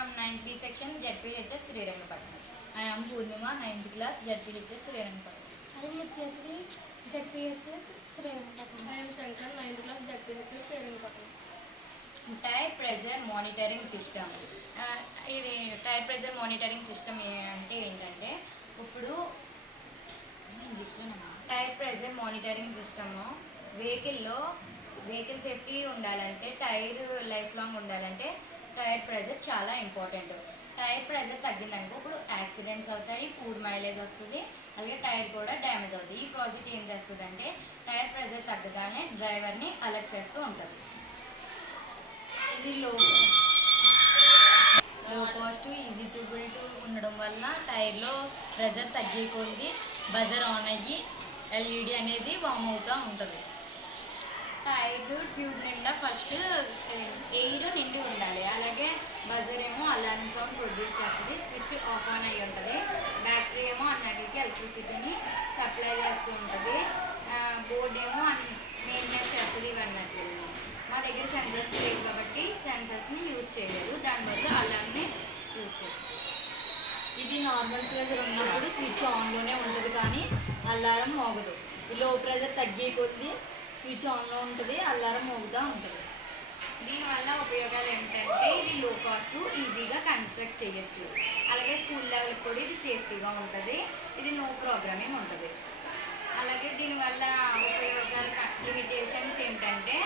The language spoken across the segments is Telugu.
from 9th B section, ZPHS Srirangapatnam. I am Purnima, 9th class, ZPHS Srirangapatnam. I am Nityasri, ZPHS Srirangapatnam. I am Shankar, 9th class, ZPHS Srirangapatnam. Tyre pressure monitoring system. ఇది టైర్ ప్రెజర్ మానిటరింగ్ సిస్టమ్ అంటే ఏంటంటే, ఇప్పుడు ఇంగ్లీష్లో tyre pressure monitoring system vehicle safety ఉండాలంటే, టైర్ లైఫ్ లాంగ్ ఉండాలంటే టైర్ ప్రెజర్ చాలా ఇంపార్టెంట్. టైర్ ప్రెజర్ తగ్గిందనుకో ఇప్పుడు యాక్సిడెంట్స్ అవుతాయి, పూర్ మైలేజ్ వస్తుంది, అలాగే టైర్ కూడా డ్యామేజ్ అవుతుంది. ఈ ప్రాజెక్ట్ ఏం చేస్తుంది అంటే టైర్ ప్రెజర్ తగ్గగానే డ్రైవర్ని అలర్ట్ చేస్తూ ఉంటుంది. ఇది లో కాస్ట్, ఈజీ టు బిల్డ్ ఉండడం వల్ల టైర్లో ప్రెజర్ తగ్గే కొద్ది బజర్ ఆన్ అయ్యి ఎల్ఈడి అనేది వామ్ అవుతూ ఉంటుంది. టైర్ ట్యూబ్ నిండా ఫస్ట్ ఎయిర్ నిండి ఉండాలి, అలాగే బజర్ ఏమో అలారం సౌండ్ ప్రొడ్యూస్ చేస్తుంది, స్విచ్ ఆఫ్ ఆన్ అయ్యి ఉంటుంది, బ్యాటరీ ఏమో అన్నిటికీ ఎలక్ట్రిసిటీని సప్లై చేస్తూ ఉంటుంది, బోర్డ్ ఏమో మెయింటెనెన్స్ చేస్తుంది. ఇవన్నట్లు మా దగ్గర సెన్సర్స్ లేవు కాబట్టి సెన్సర్స్ని యూజ్ చేయలేదు, దానివల్ల అలార్ని యూజ్ చేస్తాం. ఇది నార్మల్ ప్రెజర్ ఉన్నప్పుడు స్విచ్ ఆన్లోనే ఉంటుంది కానీ అలారం మోగదు. లో ప్రెజర్ తగ్గే కొద్దీ స్విచ్ ఆన్లో ఉంటుంది, అలారం మోగుతూ ఉంటుంది. దీనివల్ల ఉపయోగాలు ఏంటంటే ఇది లో కాస్ట్, ఈజీగా కన్స్ట్రక్ట్ చేయొచ్చు, అలాగే స్కూల్ లెవెల్కి కూడా ఇది సేఫ్టీగా ఉంటుంది, ఇది నో ప్రోగ్రామింగ్ ఉంటుంది. అలాగే దీనివల్ల ఉపయోగాలు లిమిటేషన్స్ ఏంటంటే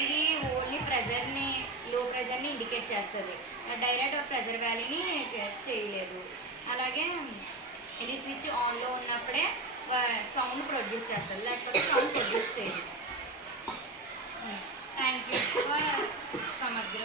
ఇది ఓన్లీ ప్రెజర్ని లో ప్రెజర్ని ఇండికేట్ చేస్తుంది, డైరెక్ట్ ప్రెజర్ వాల్యూని చేయలేదు. అలాగే ఇది స్విచ్ ఆన్లో ఉన్నప్పుడే సౌండ్ ప్రొడ్యూస్ చేస్తుంది, లేకపోతే సౌండ్ ప్రొడ్యూస్ చేయదు. థ్యాంక్ యూ ఫర్ సమర్థ.